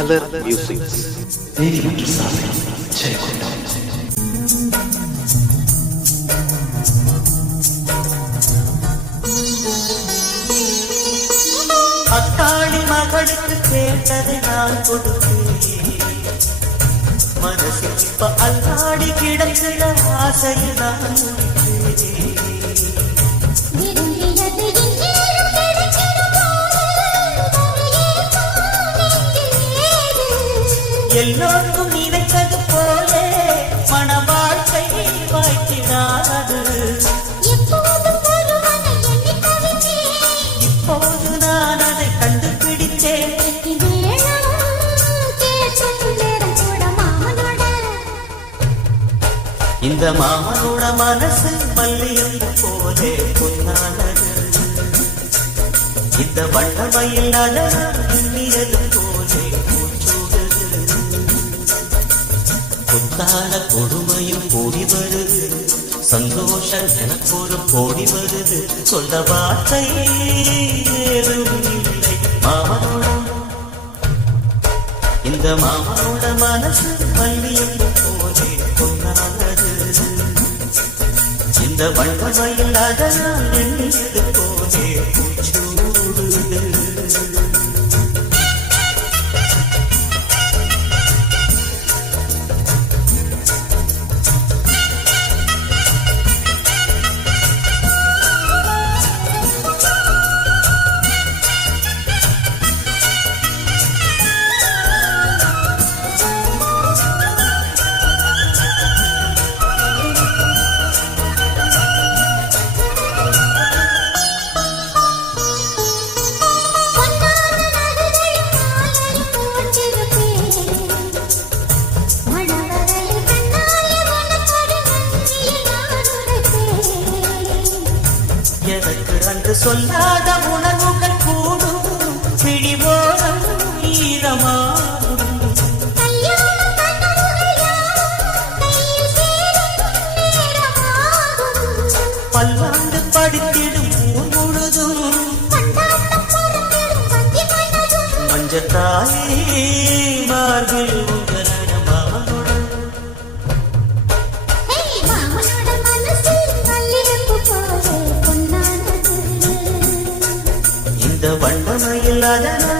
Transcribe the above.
மலர் music. நீதிமன்ற சாசனம் ஜெயகொண்டம். அத்தாளி மகளுக்கு கேட்டதை நான் கொடுத்தேன். மனசு இப்ப அல்லாடி கிடக்கிற ஆசையை நான் முடித்தேன். எல்லோருக்கும் நினைத்தது போலே மன வாழ்க்கை வாய்க்கிறாது. இப்போது நான் அதை கண்டுபிடித்தேன். இந்த மாமனோட மனசு மல்லியம்பு போலே பொன்னானது. இந்த வண்ணமையில் அழகியது போலே புத்தான கொடுமையும் கூடி வருது. சந்தோஷம் எனக்கு ஒரு கோடி வருது. சொல்ல வார்த்தை ஏதும் இல்லை மாமனோட. இந்த மாமனோட மனசு மல்லியம்பு போலே பொன்னானது. இந்த வண்ணமையில் அதனால் எண்ணியது போலே பூச்சூடுது. எனக்கு அன்று சொல்லாத உணர்வுகள் கூடும். பிடிவோரம் ஈரமாடும். பல்லாண்டு படித்திடும் ஊர் முழுதும் மஞ்சத்தாயே மார்பில் உங்களோட மாமனுடன். இந்த வண்ணமையில் அதனால்